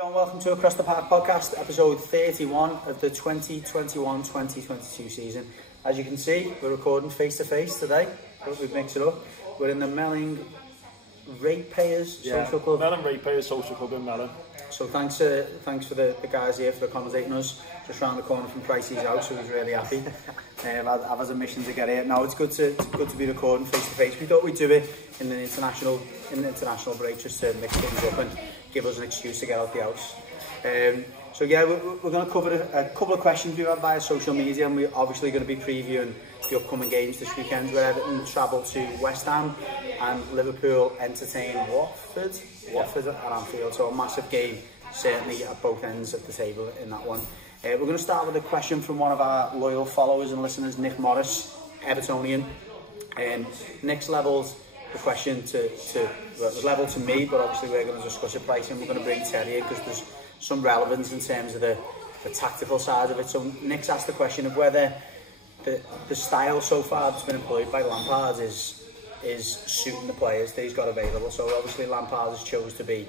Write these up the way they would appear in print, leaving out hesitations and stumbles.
everyone, welcome to Across the Park podcast, episode 31 of the 2021-2022 season. As you can see, we're recording face to face today, but we've mixed it up. We're in the Melling Ratepayers Social Club. Melling Ratepayers Social Club in Melling. So thanks for the guys here for accommodating us just round the corner from Pricey's house, so he's really happy. I've had a mission to get here. Now it's good to be recording face to face. We thought we'd do it in the international break just to mix things up and give us an excuse to get out the house. So yeah, we're going to cover a couple of questions we've had via social media, and we're obviously going to be previewing the upcoming games this weekend, where Everton travel to West Ham and Liverpool entertain Watford at Anfield. So a massive game, certainly at both ends of the table in that one. We're going to start with a question from one of our loyal followers and listeners, Nick Morris, Evertonian. Nick's levels the question well, it was level to me, but obviously we're going to discuss it, Price, and we're going to bring Terry in because there's some relevance in terms of the tactical side of it. So Nick's asked the question of whether the style so far that's been employed by Lampards is suiting the players that he's got available. So obviously Lampard has chose to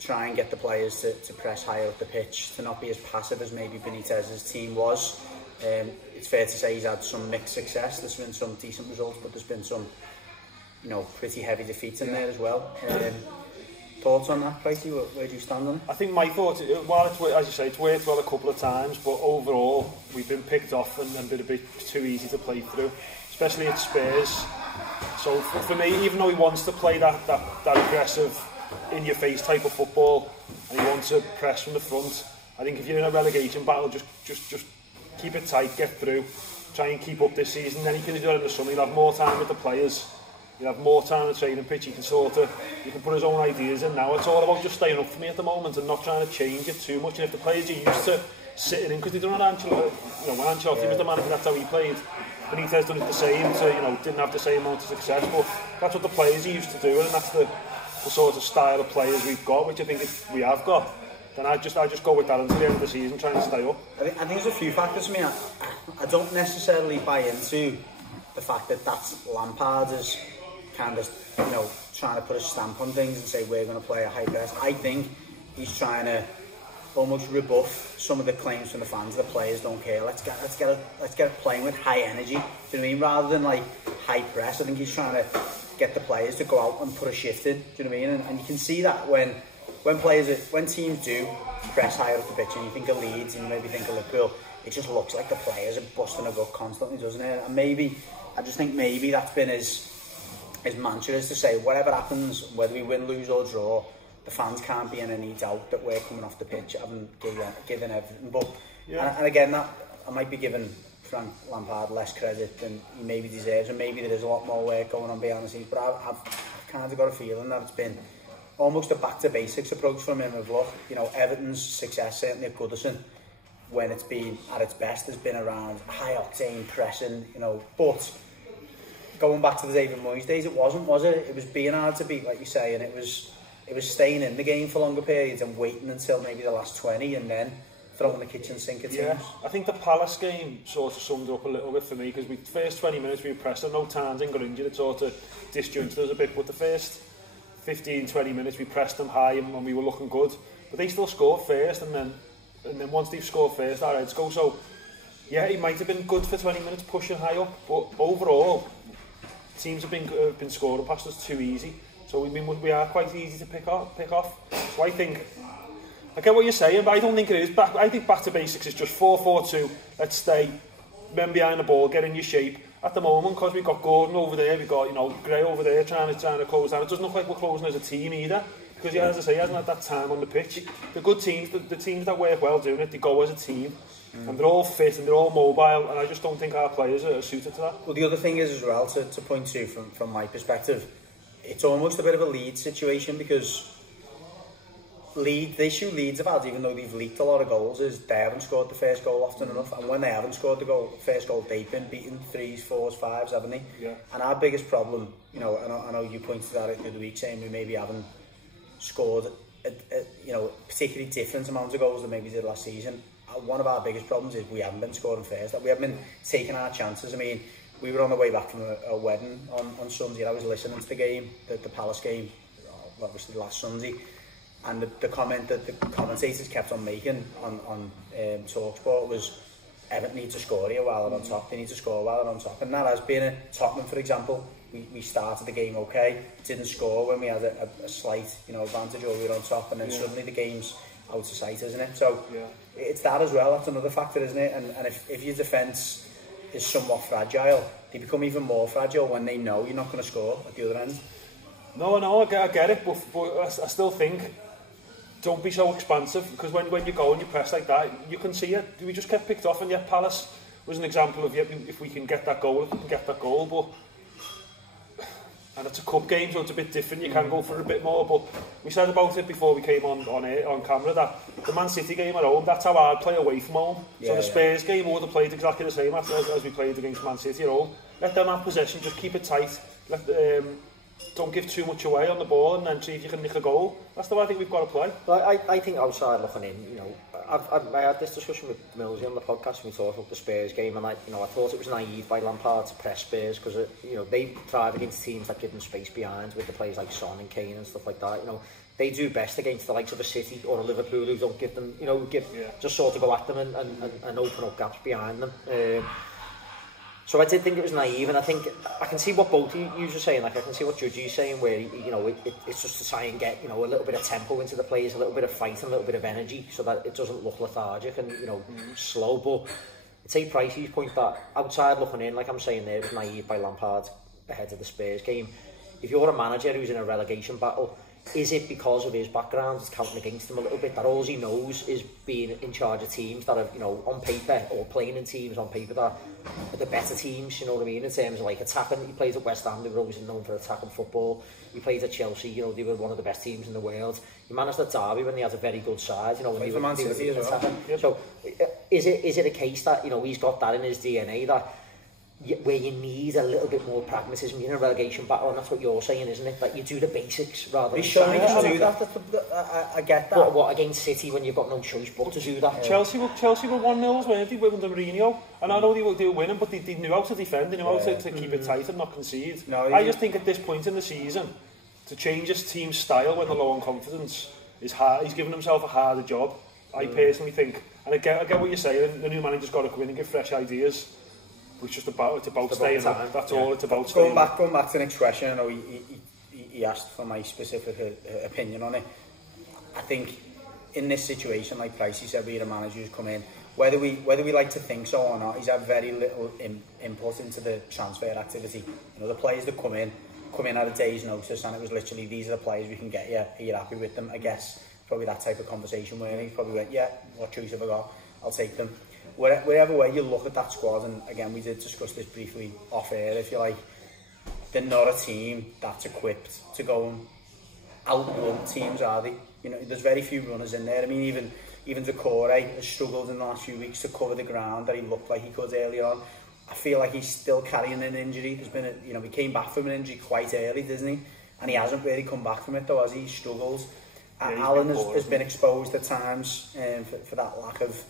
try and get the players to press higher up the pitch, to not be as passive as maybe Benitez's team was. It's fair to say he's had some mixed success. There's been some decent results, but there's been some, pretty heavy defeats in there as well. Thoughts on that, Pricey? Where do you stand on it? I think my thoughts, while it's, as you say, it's worked well a couple of times, but overall we've been picked off and been a bit too easy to play through, especially at Spurs. So for me, even though he wants to play that aggressive, in-your-face type of football, and he wants to press from the front, I think if you're in a relegation battle, just keep it tight, get through, try and keep up this season. Then he can do it in the summer. He'll have more time with the players. He'll have more time on the training pitch. He can put his own ideas in now. It's all about just staying up for me at the moment and not trying to change it too much. And if the players are used to sitting in, because they don't have Ancelotti, when Ancelotti was the manager, that's how he played. Benitez done it the same, so didn't have the same amount of success. But that's what the players are used to doing, and that's the sort of style of players we've got, which I think we have got. Then I just go with that until the end of the season, trying to stay up. I think there's a few factors for me. I don't necessarily buy into the fact that that's Lampard is kind of trying to put a stamp on things and say we're going to play a high press. I think he's trying to almost rebuff some of the claims from the fans. The players don't care. Let's get it playing with high energy. Do you know what I mean? Rather than like high press, I think he's trying to get the players to go out and put a shift in. Do you know what I mean? And you can see that when teams do press higher up the pitch, and you think of Leeds and you maybe think of Liverpool, it just looks like the players are busting a gut constantly, doesn't it? And I just think maybe that's been his mantra, is to say whatever happens, whether we win, lose or draw, the fans can't be in any doubt that we're coming off the pitch, having given everything. But and again, that I might be giving Frank Lampard less credit than he maybe deserves, and maybe there is a lot more work going on behind the scenes, but I've kind of got a feeling that it's been almost a back to basics approach from him. Of look, Everton's success, certainly at Goodison, when it's been at its best, has been around high octane pressing, but going back to the David Moyes days, it wasn't, was it? It was being hard to beat, like you say, and it was staying in the game for longer periods and waiting until maybe the last 20 and then throwing the kitchen sink at teams. I think the Palace game sort of summed up a little bit for me, because the first 20 minutes we were pressing, no Townsend got injured, it sort of disjointed us a bit, but the first 15-20 minutes we pressed them high and we were looking good, but they still scored first, and then once they've scored first, our heads go. So yeah, it might have been good for 20 minutes pushing high up, but overall teams have been scoring past us too easy. So we are quite easy to pick off. So I get what you're saying, but I don't think it is. I think back to basics is just 4-4-2. Let's stay, men behind the ball, get in your shape. At the moment, because we've got Gordon over there, we've got Gray over there trying to close down. It doesn't look like we're closing as a team either, because as I say, he hasn't had that time on the pitch. The good teams, the teams that work well doing it, they go as a team. And they're all fit and they're all mobile, and I just don't think our players are suited to that. Well, the other thing is as well, to point to from my perspective, it's almost a bit of a Leeds situation, because the issue Leeds have had, even though they've leaked a lot of goals, is they haven't scored the first goal often enough, and when they haven't scored the first goal, they've been beaten 3s, 4s, 5s, haven't they? Yeah. And our biggest problem, I know you pointed at it the other week, saying we maybe haven't scored a particularly different amount of goals than maybe we did last season. One of our biggest problems is we haven't been scoring first, that we haven't been taking our chances. I mean, we were on the way back from a wedding on Sunday, and I was listening to the game, the Palace game, obviously last Sunday, And the comment that the commentators kept on making on TalkSport was, Everton need to score here while they're on top. They need to score while they're on top. And that has been a Tottenham, for example. We started the game okay, didn't score when we had a slight, advantage or we were on top, and then suddenly the game's out of sight, isn't it? So it's that as well. That's another factor, isn't it? And if your defence is somewhat fragile, they become even more fragile when they know you're not going to score at the other end. No, I get it, but I still think, don't be so expansive, because when you go and you press like that, you can see it. We just get picked off, and yet Palace was an example of, if we can get that goal, but and it's a cup game, so it's a bit different. You can go for a bit more, but we said about it before we came on camera that the Man City game at home, that's how I'd play away from home. So the Spurs game, we would have played exactly the same as we played against Man City at home. Let them have possession, just keep it tight. Don't give too much away on the ball, and then see if you can nick a goal. That's the way I think we've got to play. Well, I think outside looking in, I had this discussion with Millsy on the podcast when we talked about the Spurs game, and I thought it was naive by Lampard to press Spurs, because they thrive against teams that give them space behind, with the players like Son and Kane and stuff like that. They do best against the likes of a City or a Liverpool, who don't give them, just sort of go at them and open up gaps behind them. So I did think it was naive, and I think I can see what both you are saying. Like, I can see what Judgy's saying, where it's just to try and get a little bit of tempo into the players, a little bit of fight, and a little bit of energy, so that it doesn't look lethargic and slow. But I take Pricey's point that outside looking in, like I'm saying there, it was naive by Lampard ahead of the Spurs game. If you're a manager who's in a relegation battle, is it because of his background it's counting against him a little bit, that all he knows is being in charge of teams that are, on paper, or playing in teams on paper that are the better teams, in terms of like attacking? He played at West Ham, they were always known for attacking football. He played at Chelsea, they were one of the best teams in the world. He managed at Derby when they had a very good side, when they were attacking. Yep. So is it a case that, he's got that in his DNA, that where you need a little bit more pragmatism in a relegation battle, and that's what you're saying, isn't it? That you do the basics rather than... He's showing you can do that. I get that. But what against City when you've got no choice but to do that? Chelsea were 1-0, weren't they, with Mourinho? And I know they were winning, but they knew how to defend, they knew how to keep it tight and not concede. I just think at this point in the season, to change his team's style when they're low on confidence is hard. He's given himself a harder job, I personally think. And I get what you're saying, the new manager's got to come in and give fresh ideas. It's just about staying up. That's all it's about. Going back to the next question, I know he asked for my specific opinion on it. I think in this situation, like Pricey said, we had a manager who's come in. Whether we like to think so or not, he's had very little input into the transfer activity. The players that come in at a day's notice, and it was literally, these are the players we can get you. Are you happy with them? I guess probably that type of conversation where he probably went, yeah, what choice have I got? I'll take them. Wherever way you look at that squad, and again we did discuss this briefly off air, if you like, they're not a team that's equipped to go and outrun teams, are they? There's very few runners in there. I mean, even Decore has struggled in the last few weeks to cover the ground that he looked like he could earlier on. I feel like he's still carrying an injury. There's been he came back from an injury quite early, doesn't he? And he hasn't really come back from it though, as he struggles. Alan has been exposed at times for that lack of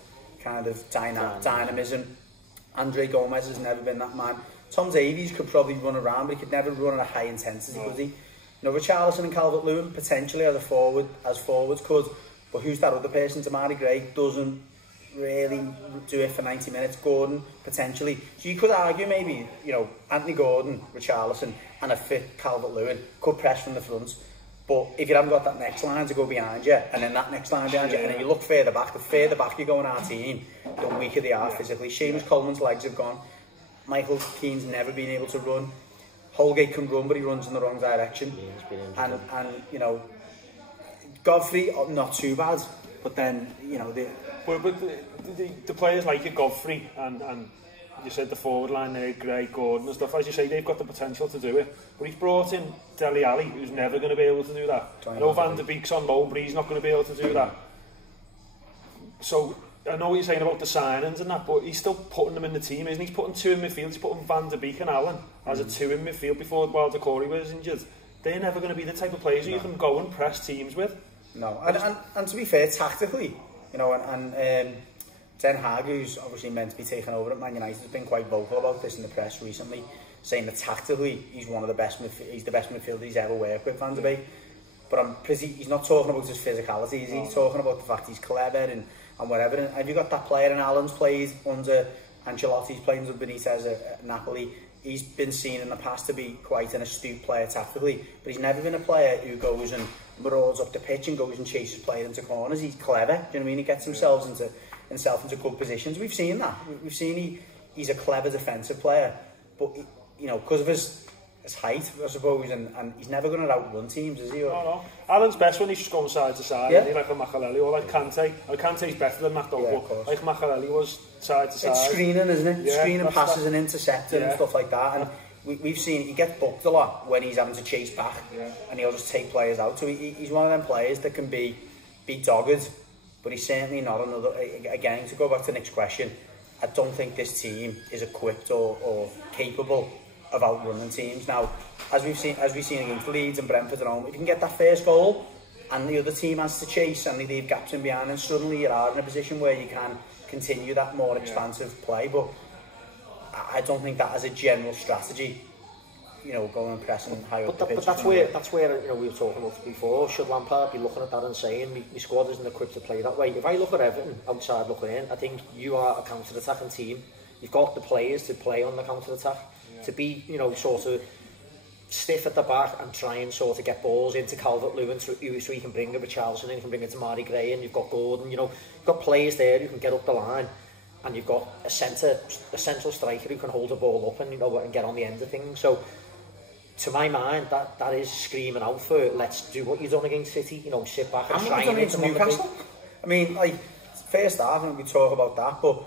kind of dynamism. Andre Gomez has never been that man. Tom Davies could probably run around, but he could never run at a high intensity, could he? Richarlison and Calvert-Lewin potentially as forwards could, but who's that other person? Damari Gray doesn't really do it for 90 minutes. Gordon potentially. So you could argue maybe, Anthony Gordon, Richarlison, and a fit Calvert-Lewin could press from the front. But if you haven't got that next line to go behind you, and then that next line behind you, and then you look further back, the further back you go in our team, the weaker they are physically. Seamus Coleman's legs have gone. Michael Keane's never been able to run. Holgate can run, but he runs in the wrong direction. And Godfrey, not too bad, but then, the players like your Godfrey and you said the forward line there, Gray, Gordon and stuff, as you say, they've got the potential to do it. But he's brought in Dele Alli, who's never going to be able to do that. I know Van der Beek's on loan, but he's not going to be able to do that. So I know what you're saying about the signings and that, but he's still putting them in the team, isn't he? He's putting two in midfield. He's putting Van der Beek and Allen as a two in midfield while Decore was injured. They're never going to be the type of players who you can go and press teams with. No, and to be fair, tactically, Ten Hag, who's obviously meant to be taking over at Man United, has been quite vocal about this in the press recently, saying that tactically he's the best midfielder he's ever worked with, Van der Beek. but he's not talking about his physicality, is he? He's talking about the fact he's clever and whatever. And have you got that player in Allen's played under Ancelotti's playing under Benitez at Napoli? He's been seen in the past to be quite an astute player tactically, but he's never been a player who goes and marauders up the pitch and goes and chases players into corners. He's clever, do you know what I mean? He gets himself into good positions. We've seen that. We've seen he's a clever defensive player, but you know, because of his height, I suppose, and he's never going to outrun teams, is he? No. Alan's best when he's just going side to side, isn't he? Like a Makaleli or like Kante. Kante's better than that, though, but like Makaleli was side to side. It's screening, isn't it? Yeah, screening passes and intercepting and stuff like that. And we've seen he gets booked a lot when he's having to chase back, and he'll just take players out. So he's one of them players that can be dogged, but he's certainly not another. Again, to go back to Nick's question, I don't think this team is equipped or capable of outrunning teams. Now, as we've seen against Leeds and Brentford at home, if you can get that first goal and the other team has to chase and they leave gaps in behind, and suddenly you are in a position where you can continue that more expansive play. But I don't think that as a general strategy, you know, going and pressing high up the pitch. But that's where you know, we were talking about before. Should Lampard be looking at that and saying, my squad isn't equipped to play that way? If I look at Everton outside looking in, I think you are a counter-attacking team. You've got the players to play on the counter-attack. To be, you know, sort of stiff at the back and try and sort of get balls into Calvert-Lewin so he can bring it with Richarlison and he can bring it to Mari Gray, and you've got Gordon, you know, you've got players there who can get up the line, and you've got a central striker who can hold the ball up and, you know, and get on the end of things. So to my mind, that is screaming out for, let's do what you've done against City, you know, sit back and try and hit them on the Newcastle. I mean, like, first half, and we talk about that, but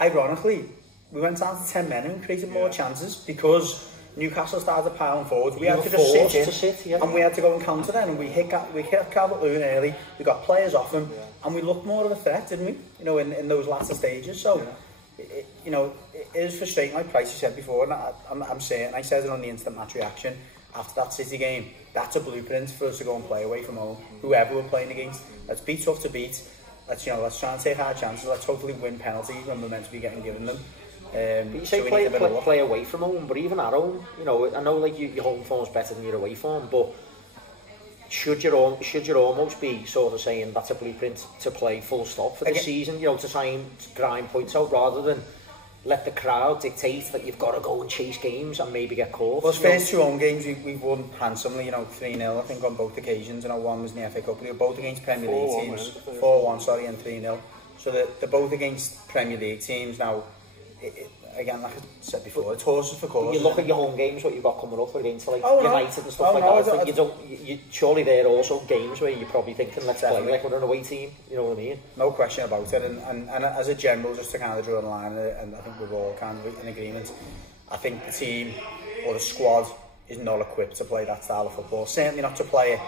ironically, we went down to 10 men and created more chances because Newcastle started piling forwards. We had to just sit in, and we had to go and counter them, and we hit Calvert-Lewin early. We got players off him, and we looked more of a threat, didn't we? You know, in those latter stages. So, you know, it is frustrating, like Pricey said before, and I'm saying, I said it on the instant match reaction after that City game. That's a blueprint for us to go and play away from home. Whoever we're playing against, let's be tough to beat. Let's try and take our chances. Let's hopefully win penalties when we're meant to be given them. But you say so play away from home, but even at home, you know, I know like your home form's better than your away form, but should you almost be sort of saying that's a blueprint to play full stop for the season, you know, to try and grind points out rather than let the crowd dictate that you've got to go and chase games and maybe get caught. Well, first two home games we've won handsomely, you know, 3-0 I think on both occasions, and one was in the FA Cup. They were both against Premier League teams, 4-1 sorry, and 3-0. So they're both against Premier League teams now. Again, like I said before, it's horses for course. You look at your home games, what you've got coming up against like United and stuff like that. You surely they're also games where you're probably thinking, let's play like we're an away team. You know what I mean? No question about it. And as a general, just to kind of draw the line, and I think we're all kind of in agreement. I think the team or the squad is not equipped to play that style of football. Certainly not to play it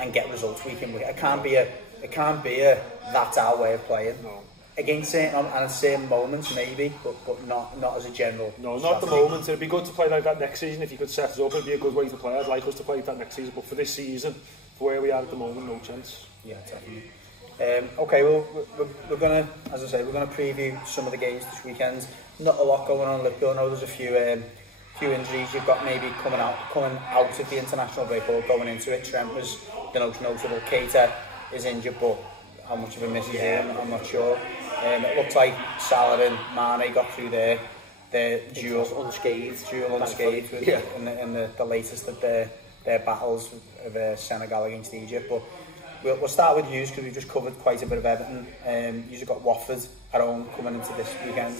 and get results week in week. It can't be a that's our way of playing. No. Against certain moments maybe, but not as a general. No, not at the moment. It'd be good to play like that next season if you could set us up. It'd be a good way to play. I'd like us to play that next season, but for this season, for where we are at the moment, no chance. Yeah, definitely. Okay, well, we're gonna, as I say, we're gonna preview some of the games this weekend. Not a lot going on in Liverpool. I know there's a few injuries you've got maybe coming out of the international break or going into it. Trent was the most notable. Keita is injured, but how much of a miss is him, I'm not sure. It looks like Salah and Mane got through their duel unscathed in the latest of their battles of Senegal against Egypt. But we'll start with Hughes because we've just covered quite a bit of Everton. You've got Watford at home coming into this weekend.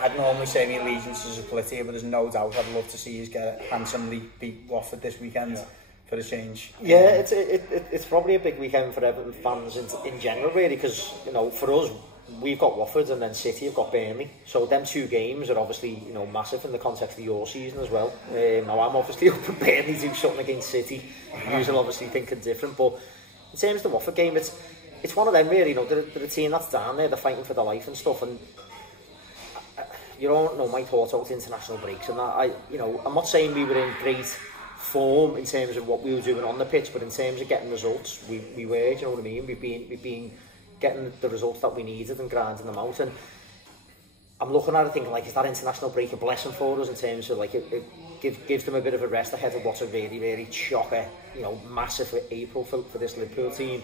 I'd normally say my allegiance is a Politia, but there's no doubt I'd love to see you get handsomely beat Watford this weekend. Yeah. For a change. Yeah, it's probably a big weekend for Everton fans in general, really, because, you know, for us, we've got Watford and then City have got Burnley. So them two games are obviously, you know, massive in the context of your season as well. Now I'm obviously hoping Burnley do something against City. You're obviously thinking different, but in terms of the Watford game, it's one of them really. You know, they're a team that's down there, they're fighting for their life and stuff, and you don't know my thoughts about international breaks and that. I'm not saying we were in great form in terms of what we were doing on the pitch, but in terms of getting results, we were, do you know what I mean? We've been getting the results that we needed and grinding them out. And I'm looking at it thinking, like, is that international break a blessing for us in terms of, like, it gives them a bit of a rest ahead of what's a really, really chocker, you know, massive April for this Liverpool team?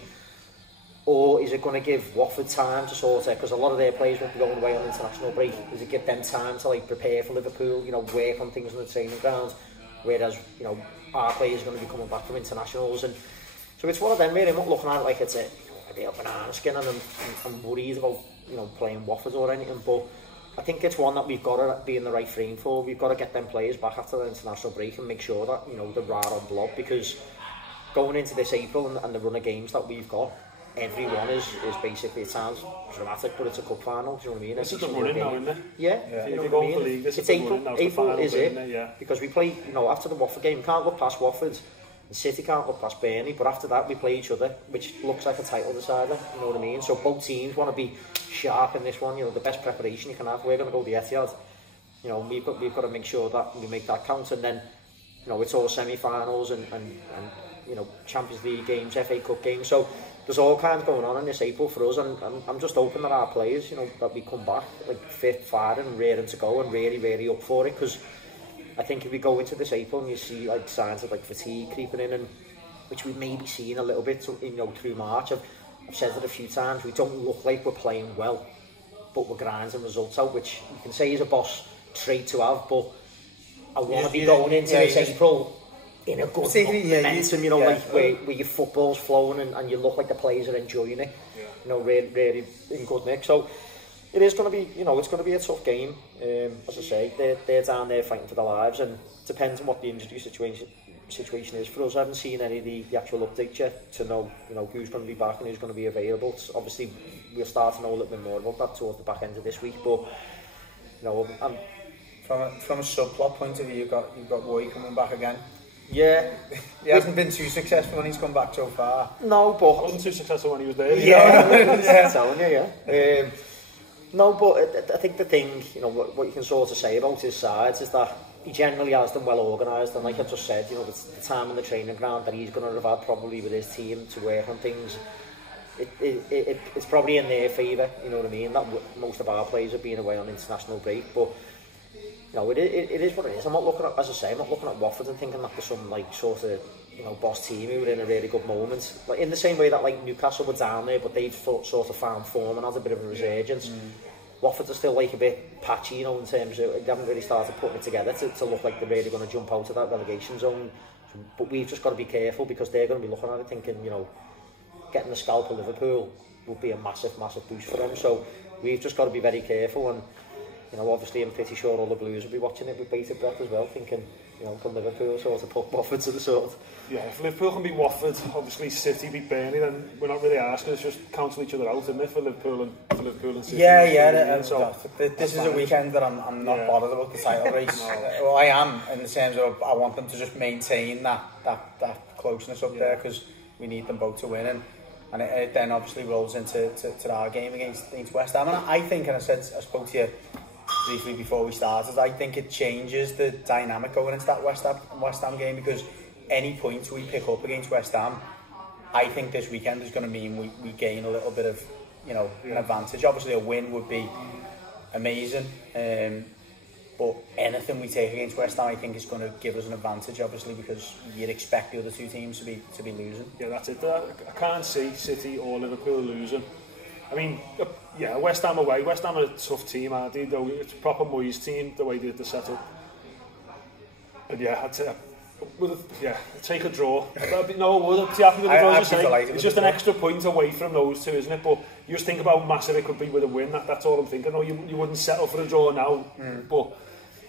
Or is it going to give Watford time to sort of, because a lot of their players won't be going away on international break, does it give them time to, like, prepare for Liverpool, you know, work on things on the training ground, whereas, you know, our players are going to be coming back from internationals? And so it's one of them, really. I'm not looking at it like it's a real banana skin and I'm worried about, you know, playing Watford or anything, but I think it's one that we've got to be in the right frame for. We've got to get them players back after the international break and make sure that, you know, they're right on block, because going into this April and the run of games that we've got, everyone is basically, it sounds dramatic, but it's a cup final, do you know what I mean? This is the running now, isn't it? Yeah. You know what I mean? It's April is it? Yeah. Because we play, you know, after the Watford game, we can't look past Watford, and City can't look past Burnley, but after that we play each other, which looks like a title decider, you know what I mean? So both teams want to be sharp in this one, you know, the best preparation you can have. We're going to go the Etihad, you know, we've got to make sure that we make that count, and then, you know, it's all semi-finals and you know, Champions League games, FA Cup games, so there's all kinds going on in this April for us, and I'm just hoping that our players, you know, that we come back like fit, fired and ready to go and really, really up for it, because I think if we go into this April and you see like signs of like fatigue creeping in, and which we may be seeing a little bit, you know, through March. I've said it a few times, we don't look like we're playing well, but we're grinding results out, which you can say is a boss trait to have, but I want to be going into this April in a good momentum, you know, like where your football's flowing and you look like the players are enjoying it, you know, really in good nick. So it is going to be, you know, it's going to be a tough game. As I say, they're down there fighting for their lives, and depends on what the injury situation is for us. I haven't seen any of the actual updates yet to know, you know, who's going to be back and who's going to be available. It's obviously, we'll start to know a little bit more about that towards the back end of this week. But you know, from a subplot point of view, you've got Roy coming back again. Yeah, he hasn't been too successful when he's come back so far. No, but wasn't too successful when he was there. Yeah, telling you, yeah. No, but I think the thing, you know, what you can sort of say about his sides is that he generally has them well organised, and like I just said, you know, the time in the training ground that he's going to have had probably with his team to work on things, it's probably in their favour, you know what I mean, that most of our players are being away on international break, but you know, it is what it is. I'm not looking at, as I say, I'm not looking at Watford and thinking that there's some like sort of, you know, boss team who were in a really good moment. Like in the same way that like Newcastle were down there, but they've sort of found form and had a bit of a resurgence. Watford are still like a bit patchy, you know, in terms of they haven't really started putting it together to look like they're really going to jump out of that relegation zone. So, but we've just got to be careful, because they're going to be looking at it thinking, you know, getting the scalp of Liverpool would be a massive boost for them. So we've just got to be very careful, and you know, obviously I'm pretty sure all the Blues will be watching it with bated breath as well, thinking, you know, can Liverpool sort of put Watford to the sword? Yeah, if Liverpool can beat Watford, obviously City beat Burnley, then we're not really asking, it's just cancel each other out, isn't it, for Liverpool and City? So this is a weekend that I'm not bothered about the title race. Well, I am, in the terms of I want them to just maintain that closeness up there, because we need them both to win, and it then obviously rolls into our game against West Ham. And I think, and I spoke to you briefly before we started, I think it changes the dynamic going into that West Ham game, because any points we pick up against West Ham, I think this weekend is going to mean we gain a little bit of, you know, an advantage. Obviously a win would be amazing, but anything we take against West Ham, I think is going to give us an advantage, obviously, because you'd expect the other two teams to be losing. Yeah, that's it. I can't see City or Liverpool losing. I mean, yeah, West Ham away. West Ham are a tough team, aren't they? Though it's a proper Moyes team, the way they're set up. And yeah, I'd take a draw. No, I would be happy with the draw. It's just an extra point away from those two, isn't it? But you just think about how massive it could be with a win. That's all I'm thinking. No, you wouldn't settle for a draw now. But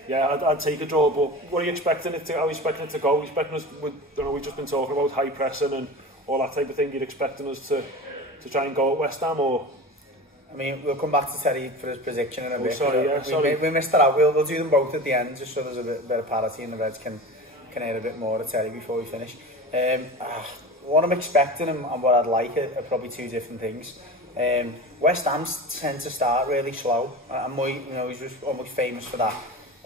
yeah, I'd take a draw. But what are you expecting it to? How are you expecting it to go? Expecting us? We've just been talking about high pressing and all that type of thing. You're expecting us to try and go at West Ham, or? I mean, we'll come back to Terry for his prediction in a bit. Sorry. We missed that out. We'll do them both at the end, just so there's a bit of parity and the Reds can hear a bit more of Terry before we finish. What I'm expecting and what I'd like are probably two different things. West Ham tend to start really slow, and he's just almost famous for that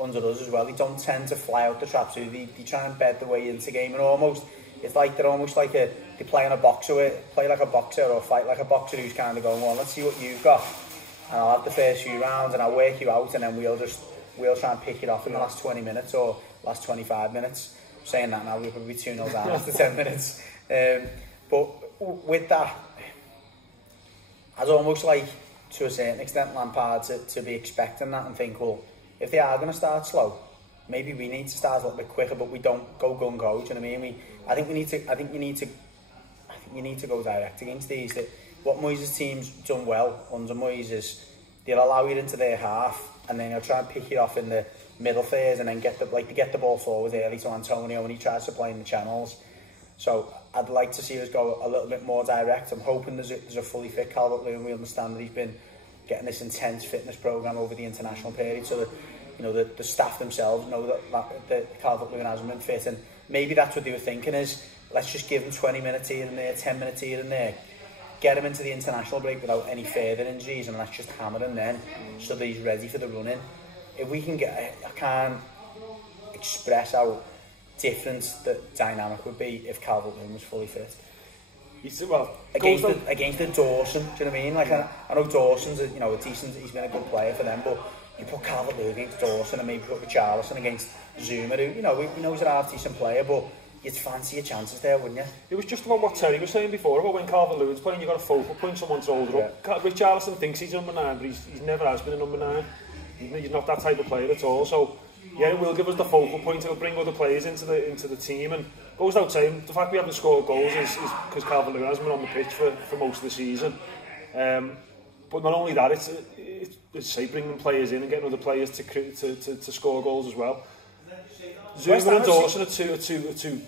under us as well. They don't tend to fly out the trap, so they try and bed the way into the game, and it's like they're almost like they play like a boxer or fight like a boxer who's kind of going, well, let's see what you've got. and I'll have the first few rounds and I'll work you out, and then we'll try and pick it off in the last 20 minutes or last 25 minutes. I'm saying that now, we'll probably be 2-0 down after 10 minutes. But with that, I'd almost like, to a certain extent, Lampard to be expecting that and think, well, if they are going to start slow, maybe we need to start a little bit quicker, but we don't go gung-ho. Do you know what I mean? I think you need to go direct against these. What Moyes' team's done well under Moyes is they'll allow you into their half, and then they'll try and pick you off in the middle thirds, and then get the ball forward early to Antonio when he tries to play in the channels. So I'd like to see us go a little bit more direct. I'm hoping there's a fully fit Calvert-Lewin. We understand that he's been getting this intense fitness program over the international period, so that the staff themselves know that Calvert-Lewin hasn't been fit, and maybe that's what they were thinking is, let's just give him 20 minutes here and there, 10 minutes here and there, get him into the international break without any further injuries, and let's just hammer him then so that he's ready for the run-in. If we can get, I can't express how different the dynamic would be if Calvert-Lewin was fully fit. Against the Dawson, do you know what I mean? Like, I know Dawson's a decent, he's been a good player for them, but you put Calvert-Lewin against Dawson and maybe put Richarlison against Zuma, who, we know he's a half-decent player, but you'd fancy your chances there, wouldn't you? It was just about what Terry was saying before, about when Calvert-Lewin's playing, you've got a focal point, someone's older up. Richarlison thinks he's number 9, but he's never has been a number 9. He's not that type of player at all, so yeah, it will give us the focal point, it will bring other players into the team, and goes without saying, the fact we haven't scored goals is because Calvert-Lewin hasn't been on the pitch for most of the season. But not only that, it's say bringing players in and getting other players to score goals as well. Zuma and Dawson are two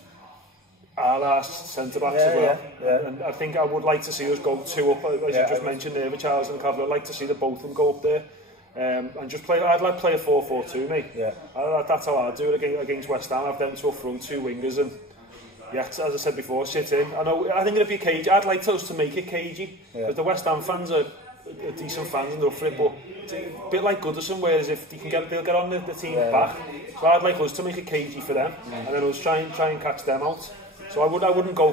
our last centre-backs as well. Yeah. And I think I would like to see us go 2 up, as you just mentioned there, with Charles and Calvert. I'd like to see the both of them go up there. And just play. I'd like to play a 4-4-2, mate. Yeah. That's how I'd do it against West Ham. Have them 2 up front, 2 wingers, and yeah, as I said before, sit in. I think it'd be cagey. I'd like us to make it cagey, because the West Ham fans are decent fans and they're up for it, but it's a bit like Goodison, whereas if they can they'll get on the team back. So I'd like us to make it cagey for them, and then us try and catch them out. So I wouldn't go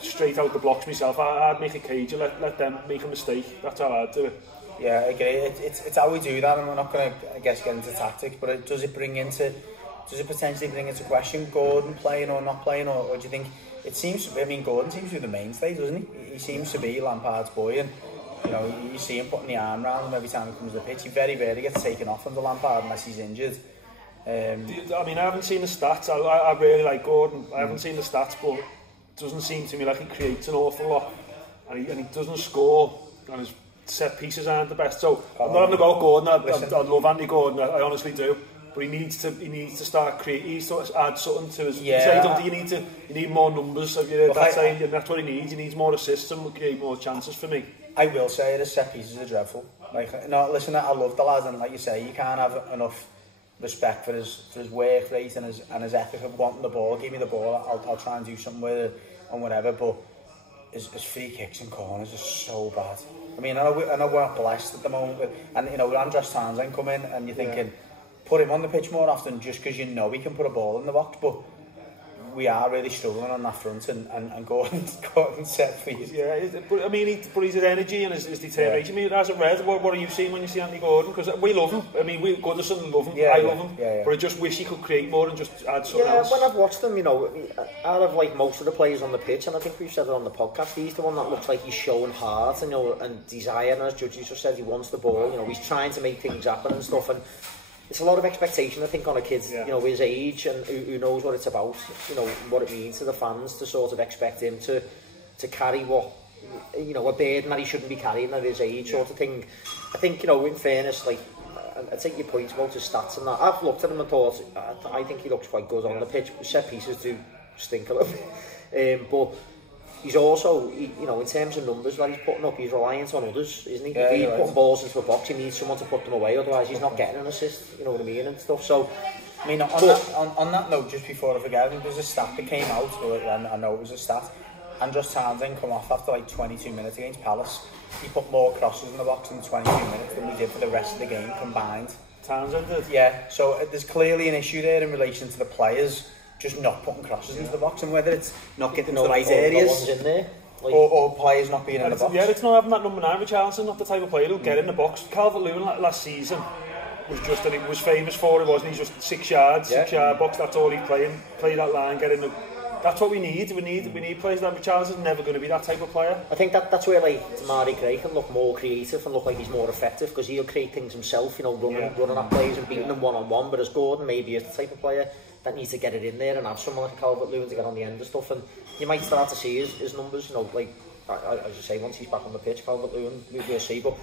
straight out the blocks myself. I'd make it cagey, let them make a mistake. That's how I'd do it. Yeah, I agree. It's how we do that, and we're not going to, get into tactics, but does it potentially bring into question Gordon playing or not playing, or do you think it seems? I mean, Gordon seems to be the mainstay, doesn't he? He seems to be Lampard's boy, and you see him putting the arm around him every time he comes to the pitch. He very rarely gets taken off under Lampard unless he's injured. I mean, I haven't seen the stats. I really like Gordon. I haven't seen the stats, but it doesn't seem to me like he creates an awful lot, and he doesn't score, and his set pieces aren't the best. So I'm not having a go at Gordon. I love Andy Gordon. I honestly do. But he needs to start creating. He needs to add something to his. Yeah. You need more numbers. Have you heard that saying? And that's what he needs. He needs more assists and create more chances for me. I will say the set pieces are dreadful. Like, no, listen, I love the lad, and like you say, you can't have enough respect for his work rate and his ethic of wanting the ball. Give me the ball, I'll try and do something with it and whatever. But his free kicks and corners are so bad. I mean, I know we're blessed at the moment, and with Andros Townsend come in, and you're thinking, put him on the pitch more often, just because he can put a ball in the box. But we are really struggling on that front, and Gordon set piece. Yeah, but I mean, his energy and his determination. I mean, as a Red, what are you seeing when you see Andy Gordon? Because we love him. I mean, Goodison love him. I love him. But I just wish he could create more and just add something else. When I've watched him, out of like most of the players on the pitch, and I think we've said it on the podcast, he's the one that looks like he's showing heart and desire. And as Judge just said, he wants the ball. He's trying to make things happen and stuff. And it's a lot of expectation, I think, on a kid, his age, and who knows what it's about, what it means to the fans to sort of expect him to carry what, a burden that he shouldn't be carrying at his age, sort of thing. I think, in fairness, like, I take your point about his stats and that. I've looked at him and thought, I think he looks quite good on the pitch. Set pieces do stink a little bit. But he's also, in terms of numbers that he's putting up, he's reliant on others, isn't he? Yeah, if he's putting balls into a box, he needs someone to put them away, otherwise he's not getting an assist, you know what I mean, and stuff. So, I mean, on that note, just before I forget, I think there's a stat that came out, and I know it was a stat. Andros Townsend come off after like 22 minutes against Palace. He put more crosses in the box in 22 minutes than we did for the rest of the game combined. Townsend did? Yeah, so there's clearly an issue there in relation to the players just not putting crosses into the box, and whether it's not getting to the right areas. In there. Like, or players not being in the box. Yeah, it's not having that number 9 Richarlison, not the type of player who'll get in the box. Calvert-Lewin last season was just, and he was famous for it, wasn't he? Just 6 yards, 6 yard box, that's all he's playing. Play that line, get in the... That's what we need. We need players like Richarlison's never going to be that type of player. I think that's where like Demarai Gray can look more creative and look like he's more effective because he'll create things himself, you know, running at players and beating them one-on-one. Whereas Gordon maybe is the type of player that needs to get it in there and have someone like Calvert-Lewin to get on the end of stuff. And you might start to see his numbers, you know, like as you say, once he's back on the pitch, Calvert-Lewin, we'll see. But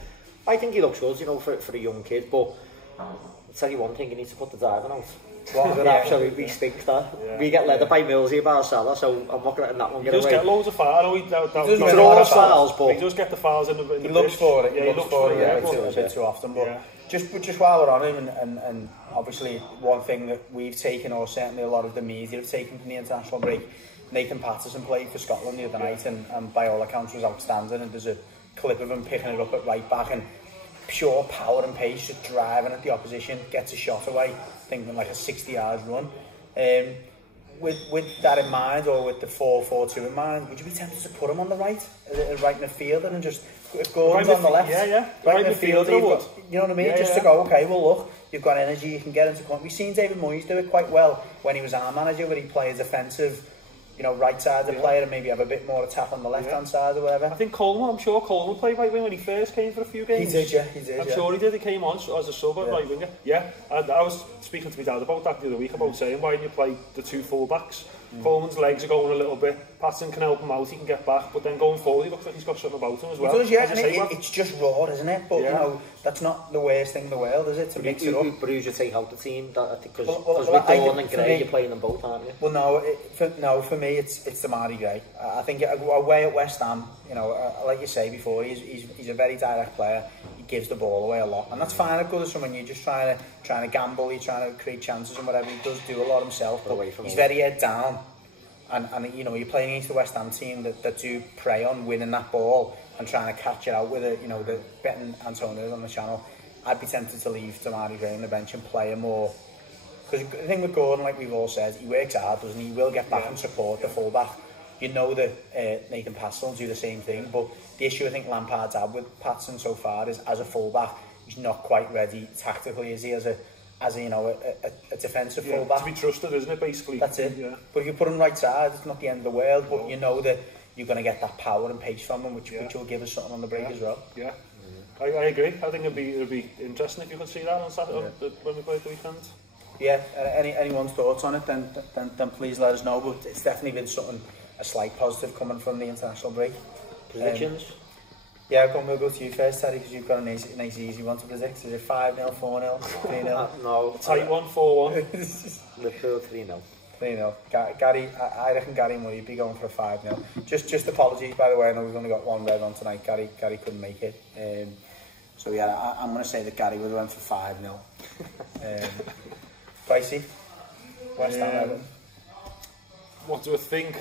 I think he looks good, you know, for a young kid. But I'll tell you one thing, you need to put the diving out. Watford absolutely stinks that. Yeah. We get led by Millsy about Salah, so I'm not letting that one get away. He does get loads of fouls. I know he does all the fouls, but he does get the fouls in the he looks for it. Yeah, he looks for it. A bit too often. But just while we're on him, and obviously one thing that we've taken, or certainly a lot of the media have taken from the international break, Nathan Patterson played for Scotland the other night, and by all accounts was outstanding. And there's a clip of him picking it up at right back and pure power and pace, just driving at the opposition, gets a shot away, thinking like a 60-yard run. With that in mind, or with the 4-4-2 in mind, would you be tempted to put him on the right, right midfielder, and just if Gordon's on the left, right midfielder, you know what I mean? To go, okay, well look, you've got energy, you can get into contact. We've seen David Moyes do it quite well when he was our manager, where he played defensive, you know, right side of the player and maybe have a bit more attack on the left hand side or whatever. I think Coleman, I'm sure Coleman played right wing when he first came for a few games. He did. I'm sure he did. He came on as a sub at right winger. Yeah, I was speaking to my dad about that the other week, about saying, why didn't you play the 2 full backs? Coleman's legs are going a little bit. Patterson can help him out, he can get back, but then going forward, he looks like he's got something about him as well. He does, yeah, and it's just raw, isn't it? But you know, that's not the worst thing in the world, is it? To mix it up. But who's your take out the team? Because with Dawn and Gray, you're playing them both, aren't you? Well, no, for me, it's Demarai Gray. I think away at West Ham, you know, like you say before, he's a very direct player. He gives the ball away a lot, and that's fine at Goodison. You're just trying to gamble, you're trying to create chances and whatever. He does do a lot himself, but he's very head down. And you know, you're playing against the West Ham team that do prey on winning that ball and trying to catch it out with it. You know, the betting Antonio on the channel. I'd be tempted to leave Demarai Gray on the bench and play him more. Because the thing with Gordon, like we've all said, he works hard, doesn't he? He will get back and support the fullback. You know that Nathan Patterson will do the same thing, but the issue I think Lampard's had with Patterson so far is, as a fullback, he's not quite ready tactically, is he? As a you know, a defensive fullback. To be trusted, isn't it, basically? That's it. Yeah. But if you put him right side, it's not the end of the world, but you know that you're going to get that power and pace from him, which will give us something on the break as well. Yeah. I agree. I think it'd be interesting if you could see that on Saturday when we play the weekend. Yeah, anyone's thoughts on it, then please let us know, but it's definitely been a slight positive coming from the international break. Predictions? Yeah, we'll go to you first, Terry, because you've got a nice easy one to predict. Is it 5-0, 4-0, 3-0? No. Tight one, 4-1. Liverpool 3-0. 3-0. Gary, I reckon Gary Murray would be going for a 5-0. Just apologies, by the way, I know we've only got one red on tonight. Gary couldn't make it. So yeah, I'm going to say that Gary would have went for 5-0. Pricey? West Ham Everton? What do I think?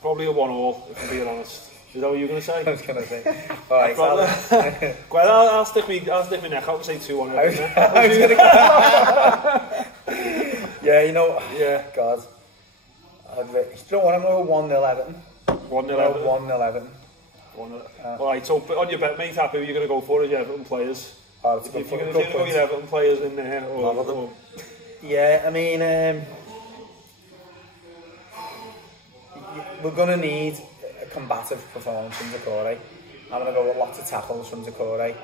Probably a 1-1, if I'm being honest. Is that what you were going to say? I was going to say. All right, well, I'll stick my neck out and say 2-1. I was going to. Yeah, you know. Yeah. God. Do you know what? I'm going to go 1-0 Everton. 1-0 Everton. 1-0 Everton. All right. So on your bet, mate, happy. Who are you going to go for? Is your Everton players? If you're going to go your Everton players in there, or yeah, I mean, we're going to need a combative performance from Decore. I'm going to go with lots of tackles from Decore.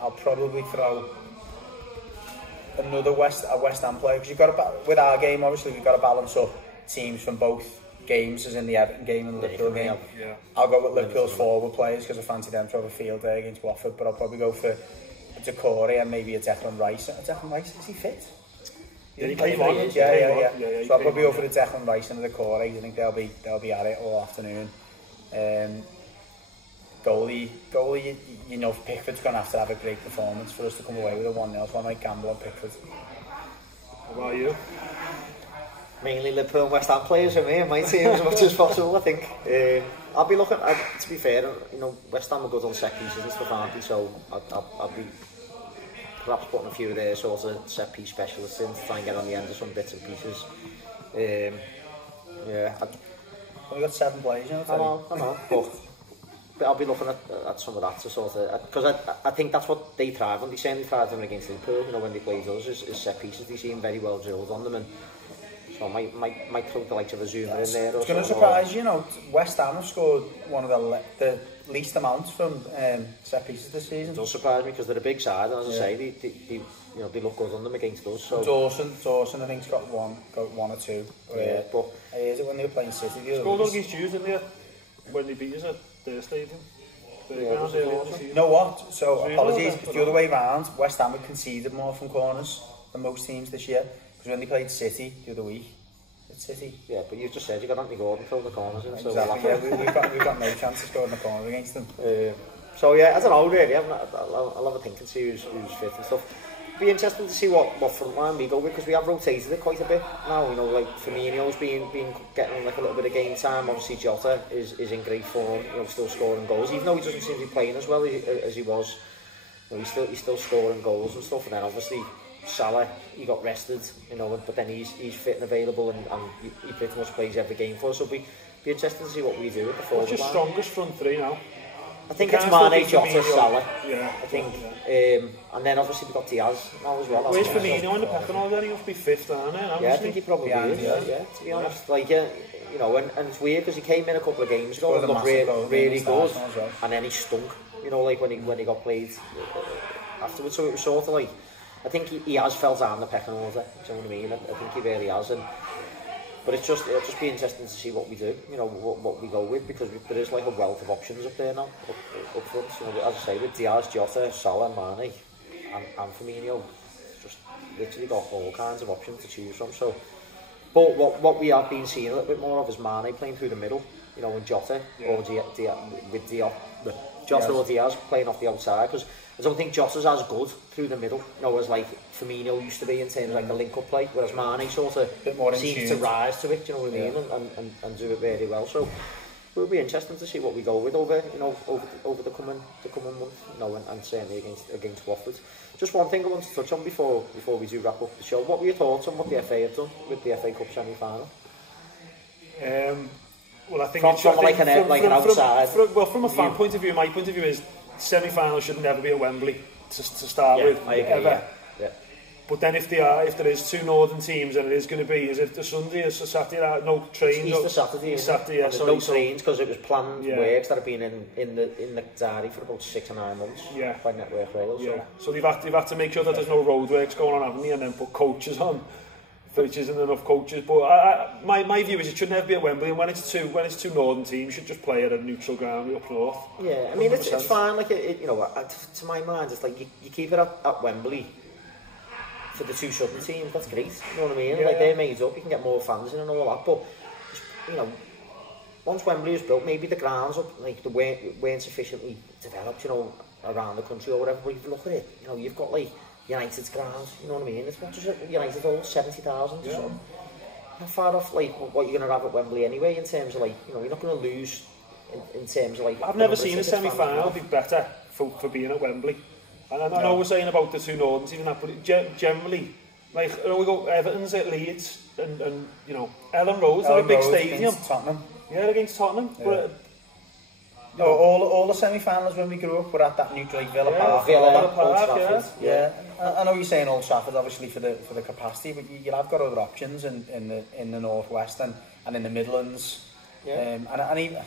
I'll probably throw another West Ham player, because you've got with our game, obviously we've got to balance up teams from both games, as in the Everton game and the Liverpool game. Yeah. I'll go with Liverpool's forward players because I fancy them to have a field day against Watford, but I'll probably go for Decore and maybe a Declan Rice. Declan Rice, is he fit? Yeah, he came on. Yeah. So I'll probably go for the Declan Rice and the Decore. I think they'll be at it all afternoon. Goalie, you know, Pickford's going to have a great performance for us to come away with a 1-0, so I might gamble on Pickford. What about you? Mainly Liverpool and West Ham players for me and my team as much as possible, I think. I'll be looking, to be fair, you know, West Ham are good on set pieces and stuff, aren't they? So I'll be perhaps putting a few of their sort of set piece specialists in to try and get on the end of some bits and pieces. We've got 7 players, you know. I know, but I'll be looking at some of that to sort of, because I think that's what they thrive on. They certainly thrive on against Liverpool, you know, when they played us, is set pieces. They seem very well drilled on them, and so I might throw the likes of a Zuma in there. It's going to surprise you, you know, West Ham have scored one of the least amounts from set pieces this season. It does surprise me because they're a big side, and as I say, they you know, they look good on them against us. So Dawson I think's got one or two. Yeah, but is it when they were playing City? Scored against you, didn't they? When they beat us at their stadium. You know what? So apologies, it's the other way round. West Ham have conceded more from corners than most teams this year, because when they played City the other week, it's City. Yeah, but you just said you got Anthony Gordon filling the corners in. Exactly. So we've got no chance of scoring the corner against them. So yeah, I don't know really. I'll have a think and see who's fit and stuff. Be interesting to see what front line we go with, because we have rotated it quite a bit now. You know, like Firmino's been getting like a little bit of game time. Obviously Jota is in great form. You know, still scoring goals, even though he doesn't seem to be playing as well as he was. You know, he's still scoring goals and stuff. And then obviously Salah, he got rested. You know, but then he's fit and available, and he pretty much plays every game for us. So be interesting to see what we do with the forward line. What's your strongest front three now? I think it's Mane, Jota, Salah. Yeah, I think, and then obviously we've got Diaz now as well. Where's Firmino in the pecking order? He must be fifth, aren't he? Yeah, I think he probably is. Yeah, to be honest, like you know, and it's weird because he came in a couple of games ago and looked really good, and then he stunk. You know, like when he got played afterwards. So it was sort of like, I think he has fell down the pecking order. Do you know what I mean? I think he really has, but it'll just be interesting to see what we do, you know, what we go with, because there is like a wealth of options up there now, up front. You know, as I say, with Diaz, Jota, Salah, Mane, and Firmino, just literally got all kinds of options to choose from. So, but what we have been seeing a little bit more of is Mane playing through the middle, you know, and Jota or Diaz playing off the outside, because I don't think Jota's as good through the middle, you know, as like Firmino used to be in terms of like the link-up play, whereas Mane sort of seems to rise to it, you know what I mean, and do it really well. So it'll be interesting to see what we go with over the coming month, you know, and certainly against Watford. Just one thing I want to touch on before we do wrap up the show. What were your thoughts on what the FA have done with the FA Cup semi-final? Well, I think from an outside. From a fan point of view, my point of view is semi-final should never be at Wembley to start with. I agree, yeah. But then if there is two northern teams, and it is going to be, is it the Sunday, is it Saturday? No trains. It's Easter Saturday. Saturday, yeah. There's no trains because it was planned works that have been in the diary for about 6 or 9 months. Yeah. By Network Rail. Yeah. So they've had to make sure that there's no roadworks going on, haven't they? And then put coaches on, which isn't enough coaches. But my view is it should never be at Wembley, and when it's two northern teams, you should just play at a neutral ground up north. Yeah, I mean it's fine. Like you know, to my mind, it's like you keep it at Wembley for the two southern teams. That's great. You know what I mean? Yeah. Like they're made up, you can get more fans in and all that. But you know, once Wembley was built, maybe the grounds weren't sufficiently developed, you know, around the country or whatever. But if you look at it, you know, you've got like United's ground, you know what I mean? It's much as United hold 70,000 or something. How far off like what you're going to have at Wembley anyway, in terms of like, you know, you're not going to lose in terms of like. I've never seen a semi-final be better for being at Wembley. And I know we're saying about the two northerns, even that, but generally, like, you know, we go Everton's at Leeds, and you know, Ellen Road's a big stadium. Tottenham. Yeah, against Tottenham. Yeah. No, all the semi-finals when we grew up were at that neutral, like Villa Park. Villa Park, yeah. I know you're saying Old Trafford, obviously for the capacity, but you have got other options in the northwest and in the Midlands. Yeah. And even,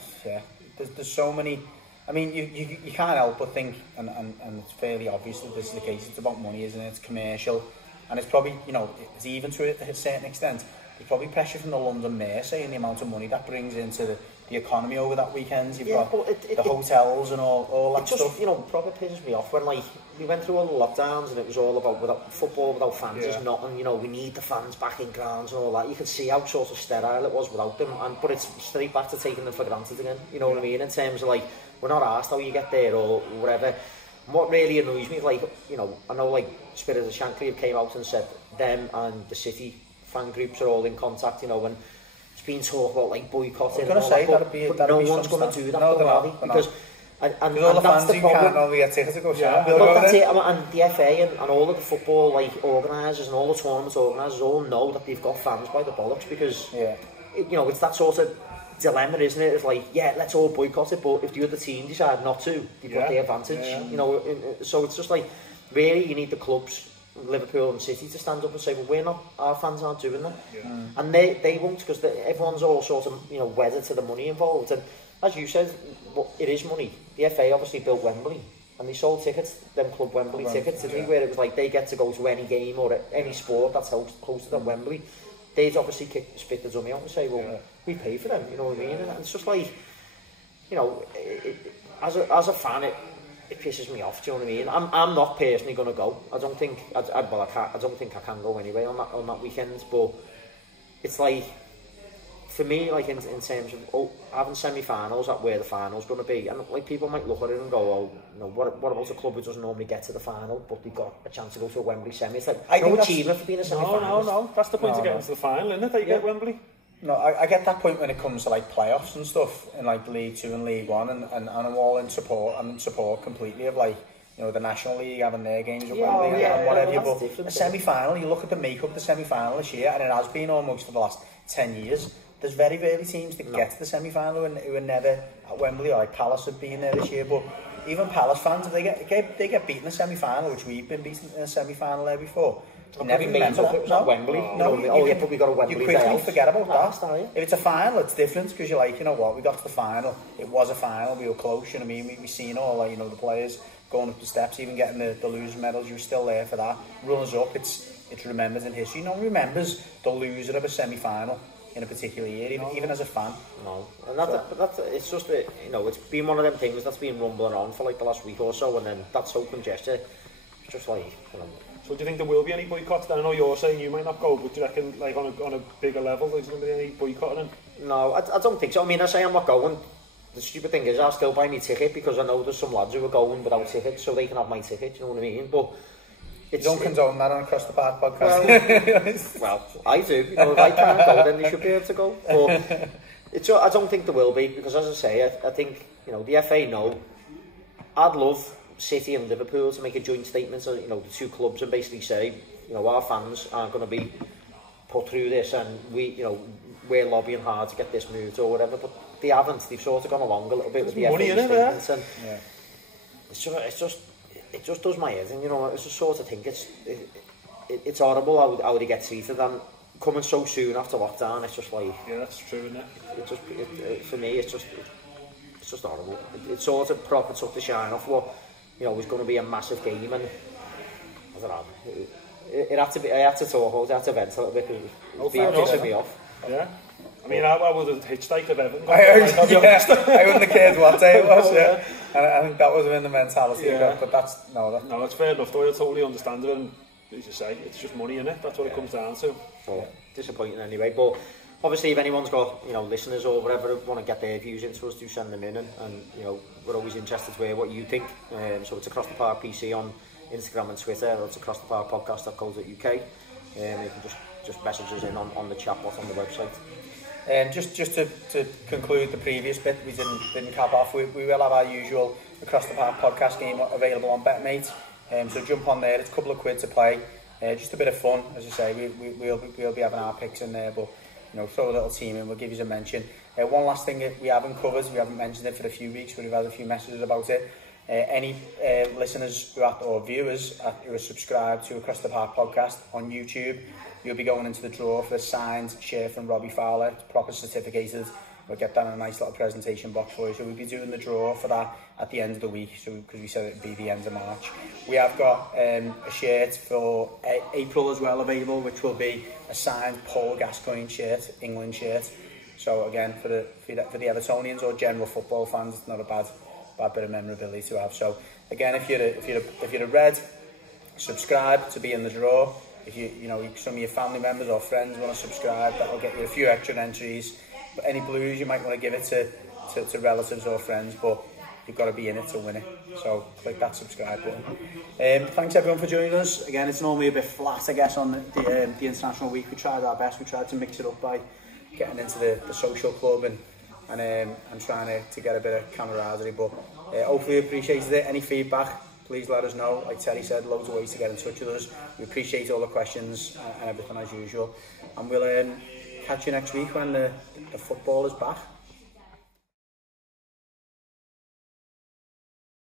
there's so many. I mean, you can't help but think, and it's fairly obvious that this is the case. It's about money, isn't it? It's commercial, and it's probably, you know, it's even to a certain extent. There's probably pressure from the London Mayor saying the amount of money that brings into the economy over that weekend. You've got the hotels and all that stuff. Just, you know, probably pisses me off when, like, we went through all the lockdowns and it was all about without football without fans is nothing. You know, we need the fans back in grounds and all that. You could see how sort of sterile it was without them, but it's straight back to taking them for granted again. You know what I mean? In terms of like, we're not asked how you get there or whatever. And what really annoys me is, like, you know, I know like Spirit of the Shankly came out and said them and the City fan groups are all in contact, you know, and it's been talk about like boycotting. I was going to say but no one's going to do that, are they? Because and all the that's fans the problem. You can't only get tickets to go. That's it. And the FA and all of the football like organisers and all the tournament organisers all know that they've got fans by the bollocks, because you know, it's that sort of dilemma, isn't it? It's like, yeah, let's all boycott it, but if the other team decide not to, they've got the advantage. You know, so it's just like, really, you need the clubs, Liverpool and City, to stand up and say, well, our fans aren't doing that. And they won't, because everyone's all sort of, you know, wedded to the money involved. And as you said, well, it is money. The FA obviously built Wembley, and they sold tickets, them Club Wembley tickets, didn't they? Where it was like, they get to go to any game or any sport that's hosted at Wembley. They'd obviously spit the dummy out and say, well, we pay for them, you know what I mean? And it's just like, you know, as a fan, it pisses me off, do you know what I mean? I'm not personally going to go. I don't think I don't think I can go anyway on that weekend, but it's like, for me, like in terms of having semi-finals at where the final's going to be, and like people might look at it and go, oh, you know, what about a club who doesn't normally get to the final, but they've got a chance to go to a Wembley semi? It's like no achievement for being a semi-finalist. No, that's the point of getting to the final, isn't it? That you get Wembley. No, I get that point when it comes to like playoffs and stuff in like League 2 and League 1, and I'm all in support. I'm in support completely of, like, you know, the National League having their games at Wembley and whatever. But a semi-final, you look at the makeup of the semi-final this year, and it has been almost for the last 10 years. There's very rarely teams that get to the semi-final who are never at Wembley, or like Palace have been there this year. But even Palace fans, if they get beaten in the semi-final, which we've been beaten in a semi-final there before, never remember that. It was at Wembley. But we got a Wembley. You quickly forget about that. If it's a final, it's different, because you're like, you know what, we got to the final. It was a final. We were close. You know what I mean? We seen all, like, you know, the players going up the steps, even getting the losers medals. You were still there for that. Runners up. It's remembered in history. No one remembers the loser of a semi-final in a particular year, even as a fan. No, and that's it's just, you know, it's been one of them things that's been rumbling on for like the last week or so, and then that token gesture, it's just like, you know. So do you think there will be any boycotts? I know you're saying you might not go, but do you reckon, like, on a bigger level, there's going to be any boycotting? No, I don't think so. I mean, I say I'm not going. The stupid thing is, I'll still buy me ticket, because I know there's some lads who are going without tickets, so they can have my ticket, you know what I mean? But you don't condone that on Across the Park podcast. Well, I do. You know, if I can't go, then they should be able to go. But I don't think there will be, because, as I say, I think, you know, the FA know. I'd love City and Liverpool to make a joint statement, so, you know, the two clubs, and basically say, you know, our fans aren't going to be put through this, and we're lobbying hard to get this moved or whatever. But they haven't. They've sort of gone along a little bit with the FA statements, and it just does my head, and, you know, it's just sort of think it's horrible how they get treated, and coming so soon after lockdown, it's just like, that's true, isn't it? For me, it's just horrible. It sort of proper took the shine off what, you know, was going to be a massive game, and I don't know. It had to be. I had to talk about it. I had to vent a little bit, because it was pissing me off. Yeah. I mean, I would have hitchhiked if Everton. I wouldn't have cared what day it was. Yeah. And I think that would have been the mentality. Yeah. But that's no, it's fair enough. Though I totally understand it, and as you say, it's just money, innit? That's what it comes down to. So disappointing anyway. But obviously, if anyone's got, you know, listeners or whatever want to get their views into us, do send them in, and you know, we're always interested to hear what you think. So it's Across the Park PC on Instagram and Twitter, or it's Across the Park Podcast.co.uk. You can just message us in on the chat bot on the website. Just to conclude the previous bit, we didn't cap off. We will have our usual Across the Park podcast game available on Betmate. So jump on there. It's a couple of quid to play. Just a bit of fun, as you say. We'll be having our picks in there, but, you know, throw a little team in. We'll give you a mention. One last thing that we haven't covered, we haven't mentioned it for a few weeks, but we've had a few messages about it. Any listeners or viewers who are subscribed to Across the Park podcast on YouTube, you'll be going into the draw for a signed shirt from Robbie Fowler. It's proper certificated. We'll get that in a nice little presentation box for you. So we'll be doing the draw for that at the end of the week, because we said it would be the end of March. We have got a shirt for April as well available, which will be a signed Paul Gascoigne shirt, England shirt. So again, for the Evertonians or general football fans, it's not a bad bit of memorability to have. So again, if you're a Red, subscribe to be in the draw. If you know, some of your family members or friends want to subscribe, that'll get you a few extra entries. But any Blues, you might want to give it to relatives or friends, but you've got to be in it to win it. So click that subscribe button. Thanks everyone for joining us. Again, it's normally a bit flat, I guess, on the International Week. We tried our best. We tried to mix it up by getting into the social club and trying to get a bit of camaraderie. But hopefully you appreciated it. Any feedback, please let us know. Like Terry said, loads of ways to get in touch with us. We appreciate all the questions and everything as usual. And we'll catch you next week when the football is back.